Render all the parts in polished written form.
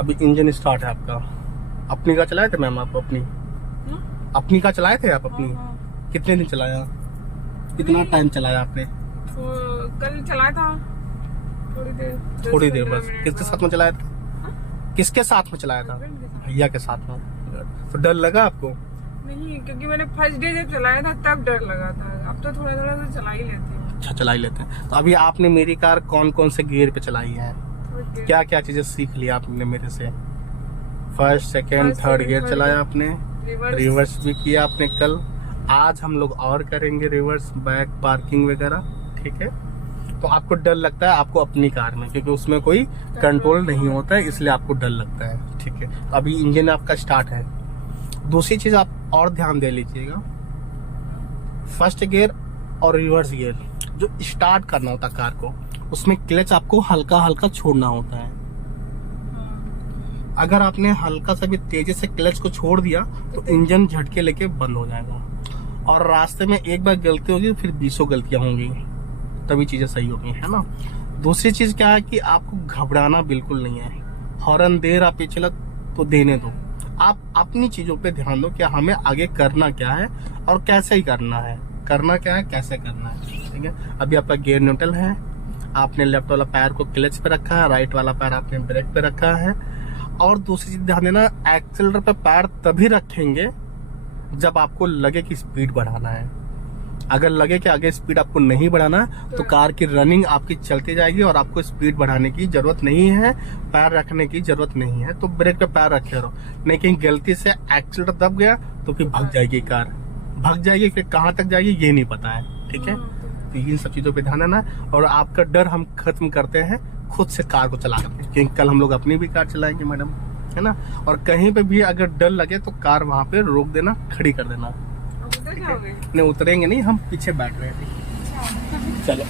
अभी engine start है आपका। अपनी का चलाए थे मैम आप? अपनी का चलाए थे आप? अपनी कितने दिन चलाया? कितना टाइम चलाया आपने? कल चलाया था थोड़ी देर बस। किसके साथ में चलाया था? किसके साथ में चलाया था? भैया के साथ में। तो डर लगा आपको? नहीं, क्योंकि मैंने फर्स्ट डे जब चलाया था तब डर लगा था। अब तो थोड़ा थोड़ा तो चला ही लेते हैं। अच्छा, चला ही लेते हैं। तो अभी आपने मेरी कार कौन कौन से गियर पे चलाई है? क्या क्या चीजें सीख ली आपने मेरे से? फर्स्ट, सेकंड, थर्ड गियर चलाया आपने, रिवर्स भी किया आपने कल। आज हम लोग और करेंगे रिवर्स, बैक, पार्किंग वगैरह, ठीक है। तो आपको डर लगता है आपको अपनी कार में, क्योंकि उसमें कोई कंट्रोल नहीं होता है, इसलिए आपको डर लगता है, ठीक है। तो अभी इंजन आपका स्टार्ट है। दूसरी चीज आप और ध्यान दे लीजिएगा, फर्स्ट गियर और रिवर्स गियर जो स्टार्ट करना होता है कार को, उसमें क्लच आपको हल्का हल्का छोड़ना होता है। अगर आपने हल्का सा भी तेजी से क्लच को छोड़ दिया तो इंजन झटके लेके बंद हो जाएगा, और रास्ते में एक बार गलती होगी फिर 20 गलतियां होंगी, तभी चीजें सही होगी, है ना। दूसरी चीज क्या है कि आपको घबराना बिल्कुल नहीं है। हॉर्न दे रहा पीछे लग तो देने दो, आप अपनी चीजों पे ध्यान दो कि हमें आगे करना क्या है और कैसे ही करना है, करना क्या है, कैसे करना है, ठीक है। अभी आपका गियर न्यूट्रल है, आपने लेफ्ट वाला पैर को क्लच पे रखा है, राइट वाला पैर आपने ब्रेक पे रखा है। और दूसरी चीज ध्यान देना, एक्सीलरेटर पे पैर तभी रखेंगे जब आपको लगे कि स्पीड बढ़ाना है। अगर लगे कि आगे स्पीड आपको नहीं बढ़ाना तो कार की रनिंग आपकी चलती जाएगी और आपको स्पीड बढ़ाने की जरूरत नहीं है, पैर रखने की जरूरत नहीं है। तो ब्रेक पे पैर रखे रहो, लेकिन गलती से एक्सीलरेटर दब गया तो फिर भाग जाएगी कार, भाग जाएगी, फिर कहाँ तक जाएगी ये नहीं पता है, ठीक है। तो इन सब चीजों पे ध्यान देना, और आपका डर हम खत्म करते हैं खुद से कार को चला करके, क्योंकि कल हम लोग अपनी भी कार चलाएंगे मैडम, है ना। और कहीं पे भी अगर डर लगे तो कार वहां पे रोक देना, खड़ी कर देना। नहीं उतरेंगे नहीं, हम पीछे बैठ रहे हैं। चलो,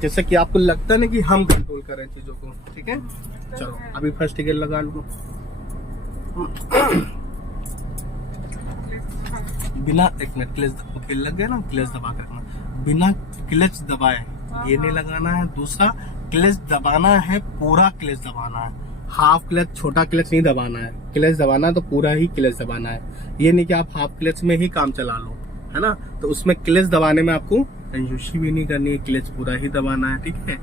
जैसे कि आपको लगता है ना कि हम कंट्रोल कर रहे हैं चीजों को, ठीक है। चलो अभी फर्स्ट गियर लगा लो। बिना, एक मिनट, क्लच लग गया ना, क्लच दबा कर रखना, बिना क्लच दबाए ये नहीं लगाना है। दूसरा, क्लच दबाना है, पूरा क्लच दबाना है, हाफ क्लच, छोटा क्लच नहीं दबाना है। क्लच दबाना है तो पूरा ही क्लच दबाना है, ये नहीं कि आप हाफ क्लच में ही काम चला लो, है ना। तो उसमें क्लच दबाने में आपको कंजूसी भी नहीं करनी है, क्लच पूरा ही दबाना है, ठीक है।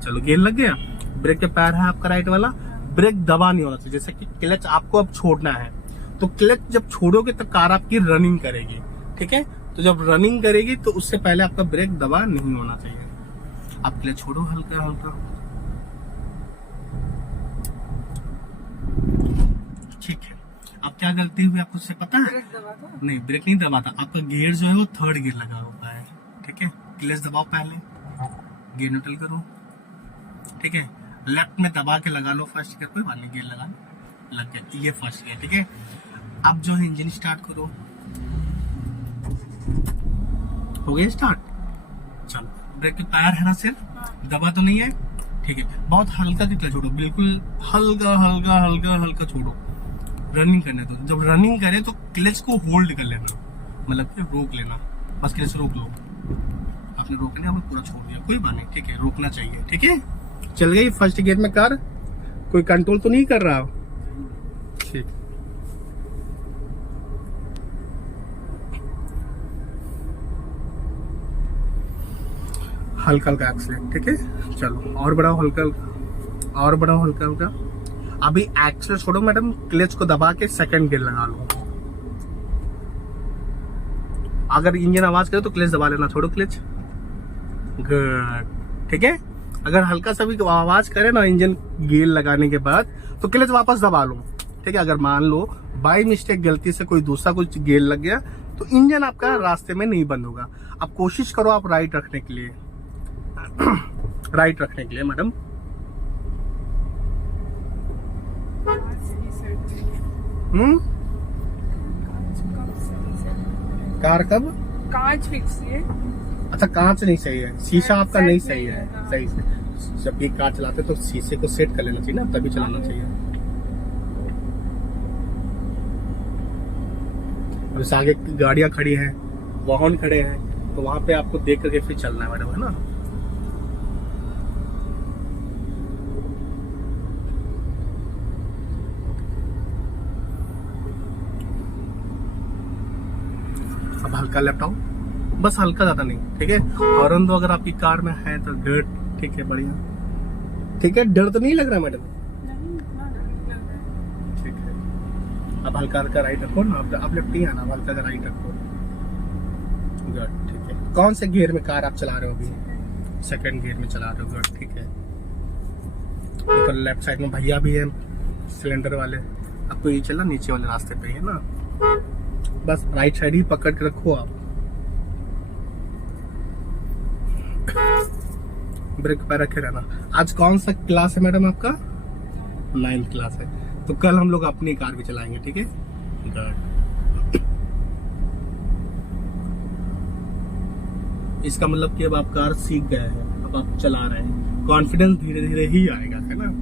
चलो गियर लग गया। ब्रेक पे पैर है आपका राइट वाला, ब्रेक दबा नहीं होना चाहिए। जैसे कि क्लच आपको अब छोड़ना है, तो क्लच जब छोड़ोगे तो कार आपकी रनिंग करेगी, ठीक है। तो जब रनिंग करेगी तो उससे पहले आपका ब्रेक दबा नहीं होना चाहिए। आप क्लच छोड़ो हल्का हल्का, ठीक है। अब क्या गलती हुई आपको उससे पता है? नहीं, ब्रेक नहीं दबा था, आपका गियर जो है वो थर्ड गियर लगा हुआ है, ठीक है। क्लच दबाओ पहले, गियर न्यूट्रल करो, ठीक है। लेफ्ट में दबा के लगा लो फर्स्ट गियर, कोई बात नहीं, गियर लगा लग गया, ये फर्स्ट गियर, ठीक है। अब जो है इंजन स्टार्ट करो, हो गया स्टार्ट। चलो, ब्रेक के पैर है ना, सिर्फ दबा तो नहीं है, ठीक है। बहुत हल्का क्लच छोड़ो, बिल्कुल हल्का हल्का हल्का हल्का छोड़ो, रनिंग करने दो। जब रनिंग करे तो क्लच को होल्ड कर लेना, मतलब कि रोक लेना, बस क्लच रोक लो। आपने रोकने आपने पूरा छोड़ दिया, कोई बात नहीं, ठीक है, रोकना चाहिए, ठीक है। चल गई फर्स्ट गियर में कार, कोई कंट्रोल तो नहीं कर रहा, ठीक। हल्का हल्का एक्सीलेटर, ठीक है। चलो और बढ़ाओ हल्का हल्का, और बढ़ाओ हल्का हल्का। अभी एक्सीलेटर छोड़ो मैडम, क्लच को दबा के सेकंड गियर लगा लो। अगर इंजन आवाज करे तो क्लच दबा लेना, छोड़ो क्लच, गुड, ठीक है। अगर हल्का सा भी आवाज करे ना इंजन गियर लगाने के बाद तो क्लच वापस दबा लो, ठीक है। अगर मान लो बाई मिस्टेक गलती से कोई दूसरा कुछ गियर लग गया तो इंजन आपका रास्ते में नहीं बंद होगा। अब कोशिश करो आप राइट रखने के लिए, राइट रखने के लिए मैडम। कार कब? कांच फिक्स है। अच्छा, कांच नहीं सही है, शीशा आपका नहीं सही है, सही से। जब भी कार चलाते तो शीशे को सेट कर लेना चाहिए ना, तभी चलाना चाहिए। अब आगे गाड़ियां खड़ी हैं, वाहन खड़े हैं, तो वहां पे आपको देख करके फिर चलना है मैडम, है ना। हल्का लेफ्ट आओ, बस हल्का, ज्यादा नहीं, ठीक है। हॉर्न दो अगर आपकी कार में है तो गुड, ठीक है, बढ़िया, ठीक है। डर तो नहीं लग रहा मैडम? नहीं, इतना डर नहीं लग रहा है। ठीक है। अब हल्का हल्का राइट रखो ना, आप लेफ्ट नहीं आना, हल्का हल्का राइट रखो, गुड, ठीक है। कौन से गियर में कार आप चला रहे हो अभी? सेकंड गियर में चला रहे हो, गुड, ठीक है। तो लेफ्ट साइड में भैया भी है सिलेंडर वाले, आपको ये चलना नीचे वाले रास्ते पे है ना, बस राइट साइड ही पकड़ के रखो आप। ब्रेक पे रखे रहना। आज कौन सा क्लास है मैडम आपका? 9th क्लास है, तो कल हम लोग अपनी कार भी चलाएंगे, ठीक है, गुड। इसका मतलब कि अब आप कार सीख गए हैं, अब आप चला रहे हैं, कॉन्फिडेंस धीरे धीरे ही आएगा, है ना।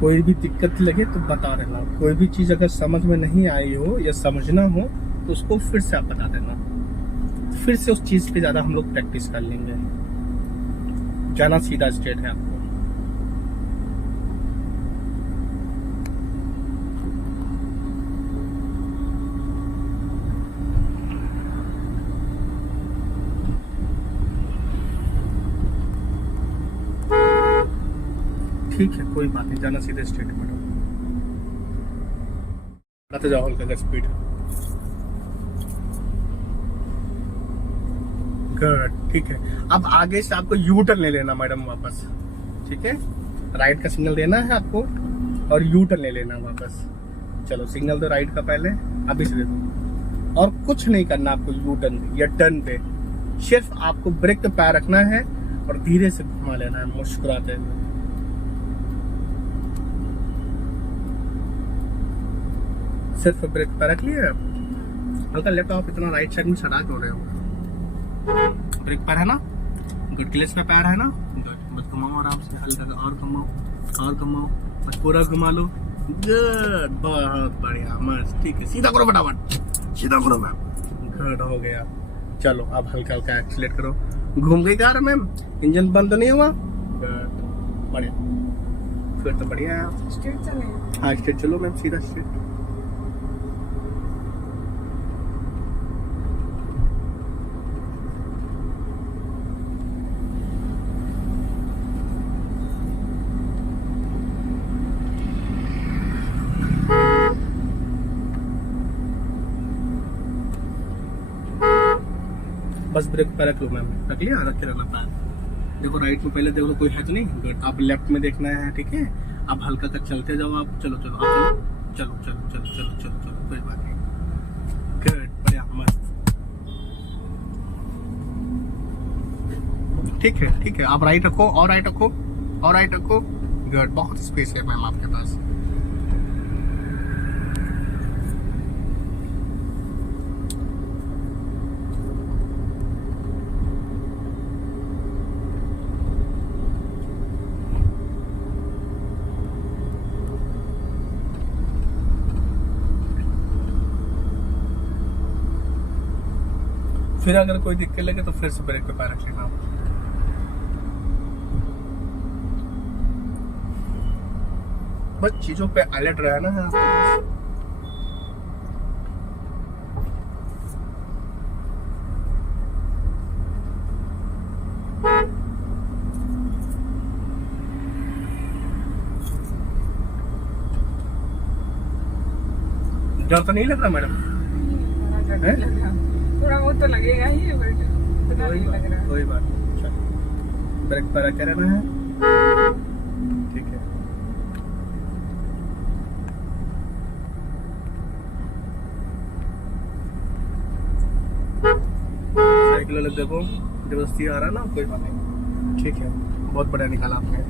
कोई भी दिक्कत लगे तो बता देना, कोई भी चीज अगर समझ में नहीं आई हो या समझना हो तो उसको फिर से आप बता देना, फिर से उस चीज पे ज्यादा हम लोग प्रैक्टिस कर लेंगे। जाना सीधा स्ट्रेट है आपको। ठीक है, कोई बात नहीं, जाना सीधे स्ट्रेट मैडम। बढ़ाते जाओ हल्का स्पीड, गुड, ठीक है। अब आगे से आपको यू टर्न ले लेना मैडम वापस, ठीक है। राइट का सिग्नल देना है आपको और यू टर्न ले लेना वापस। चलो सिग्नल दो राइट का पहले, अभी से दे दो, और कुछ नहीं करना आपको यू टर्न या टर्न पे, सिर्फ आपको ब्रेक पे पैर रखना है और धीरे से घुमा लेना है मुस्कुराते हुए। सिर्फ ब्रेक पे रख लिया, हल्का लेफ्ट आप इतना राइट साइड में सड़ा क्यों रहे हो? ब्रेक पैर है ना, गुड, क्लच पे पैर है ना, गुड, बस घुमाओ आराम से, हल्का और घुमाओ और घुमाओ, बस पूरा घुमा लो, गुड, बहुत बढ़िया, मस्त, ठीक है। सीधा करो फटाफट, सीधा करो मैम, गुड, हो गया। चलो अब हल्का हल्का एक्सीलेट करो, घूम गई कार मैम, इंजन बंद तो नहीं हुआ, गुड, बढ़िया, फिर तो बढ़िया है। स्ट्रेट चले। हाँ स्ट्रेट चलो मैम, सीधा स्ट्रेट। बस ब्रेक पे रख लो मैम, रख लिया, रख के रखना पैर। देखो राइट में पहले देखो कोई है तो नहीं, गुड, आप लेफ्ट में देखना है, ठीक है। आप हल्का का चलते जाओ आप, चलो चलो आप चलो चलो चलो चलो चलो चलो चलो, कोई बात नहीं, गुड, बढ़िया, मस्त, ठीक है, ठीक है। आप राइट रखो और राइट रखो और राइट रखो, गुड, बहुत स्पेस है मैम आपके पास। फिर अगर कोई दिक्कत लगे तो फिर से ब्रेक पे पैर रख लेना। बस चीजों पे अलर्ट रहना है आपको। डर तो नहीं लग रहा मैडम? थोड़ा बहुत तो लगेगा ही, बट इतना नहीं लग रहा। कोई बात नहीं, चलो ब्रेक पर रखे रहना है, ठीक है। साइकिल वाले देखो जबरदस्ती आ रहा है ना, कोई बात नहीं, ठीक है, बहुत बढ़िया निकाला आपने।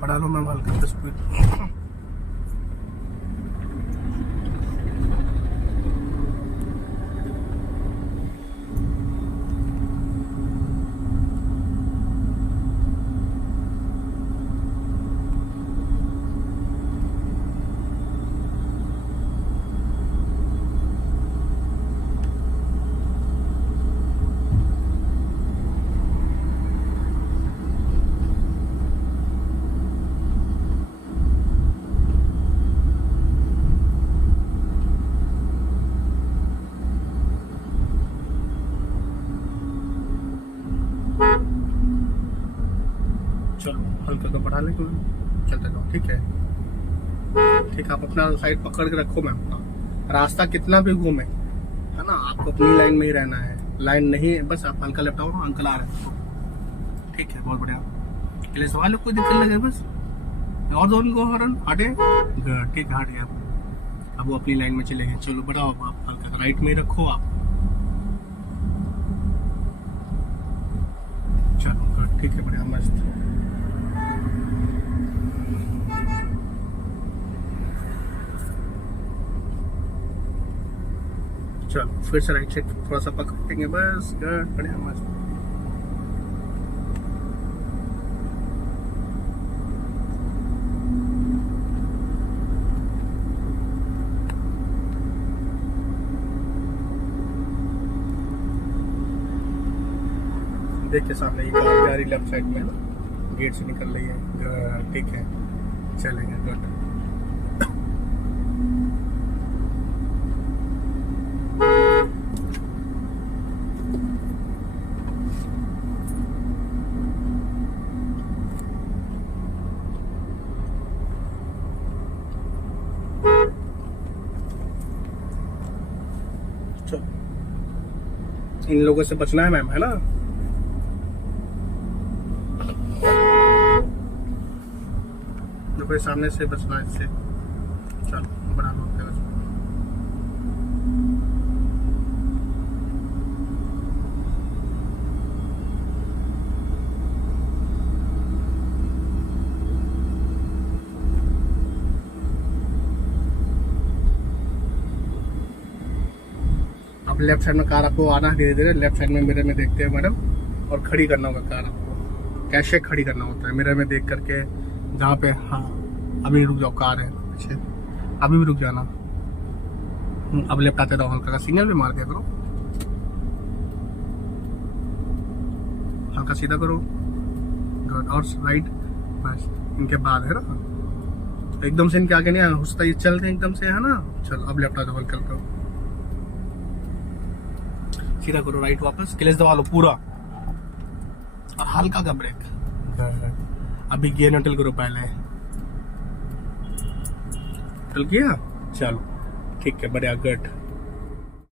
बढ़ा लो मैम हल्का स्पीड। चलो हल्का का बढ़ा लेंगे मैम, चलते जाओ। ठीक है ठीक, आप अपना साइड पकड़ के रखो मैम। रास्ता कितना भी घूमे है ना, आपको अपनी लाइन में ही रहना है। लाइन नहीं बस आप हल्का लेफ्ट आओ, अंकल आ रहे हैं। ठीक है बहुत बढ़िया, पुलिस वाले कोई दिक्कत लगे बस, और दो उनको हॉर्न हटे। ठीक है हट गया, अब वो अपनी लाइन में चले गए। चलो बढ़ाओ आप हल्का राइट में ही रखो आप। चलो गुड, ठीक है बढ़िया मस्त। चलो फिर से राइट साइड थोड़ा सा पकड़ेंगे बस, गुड बढ़िया मस्त। देखिए सामने ये कार जा रही लेफ्ट साइड में, गेट से निकल रही है। ठीक है चलेंगे गुड। चलो इन लोगों से बचना है मैम, है ना। देखो सामने से बचना है इससे। चलो बना लो अपने बस। अब लेफ्ट साइड में कार आपको आना है धीरे धीरे। लेफ्ट साइड में मिरर में देखते हैं मैडम, और खड़ी करना होगा कार आपको। कैसे खड़ी करना होता है मिरर में देख करके, जहाँ पे हाँ अभी रुक जाओ, कार है पीछे, अभी भी रुक जाना। अब लेफ्ट आते रहो, हल्का का सिग्नल भी मार दिया करो, हल्का सीधा करो गुड, और राइट बस इनके बाद है ना। एकदम से इनके आगे नहीं घुसता, ये चलते हैं एकदम से है ना। चलो अब लेफ्ट आ जाओ, हल्का करो, सीधा करो, राइट वापस, क्लच दबा लो पूरा और हल्का का ब्रेक। अभी गियर न्यूट्रल करो पहले, चल किया। चलो ठीक है बढ़िया गुड।